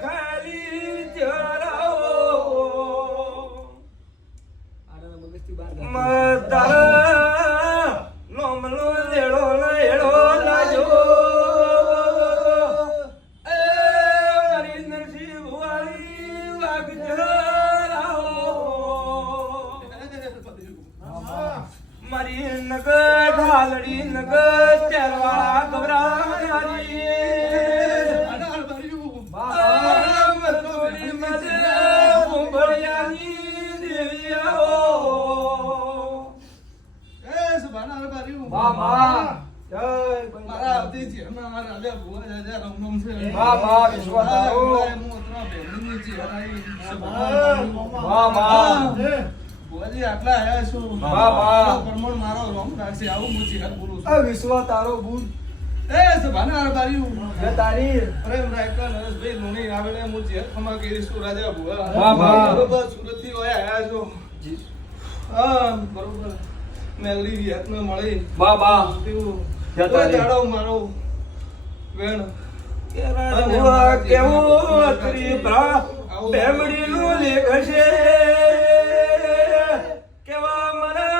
ખાલી જરાઓ તારા લોમલો લેડો લેડો લાજો એ મારી નરસિંહ વાળી વાગજરાઓ મારી નગ ઢાલડી નગ ચરવા ગવરાનારી મરતોડી મજે ઉંબળિયાની દેવિયાઓ બાબા જય મારા આવતી મારા રાજા ભુવા રાજા રમમ છે બાબા વિશ્વાસાઓ હું ઉતરા બેની છે બાબા ભુવાજી આટલા આયા છો બાબા પરમણ મારો રોમ રાખશે આવું હું ચિહન બોલું છું આ વિશ્વા તારો બુન એ સભાના બારીયું જે તારી પ્રેમ રાયકા નરેશભાઈ લુણી આવેલે હું ચિહન ખમા કરી છું રાજા ભુવા બાબા બરોબર સુરત થી આયા છો હા બરોબર મેલડી વિયતમાં મળી બાબા કેવું જતા રે. દાડો મારો વેણ કેવું અત્રી ભા બેમડીનું લેખ છે કેવા મરા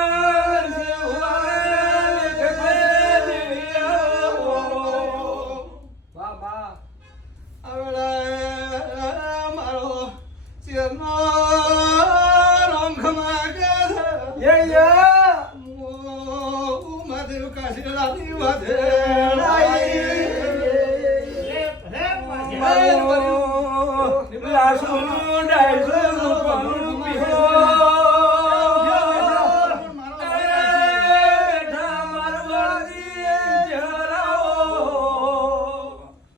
બાબા આવડા મારો ચિરનો રંગ માગે યે મહાદેવ કાશીલાની વધે લાસુ ડાયસુ પનું પીહો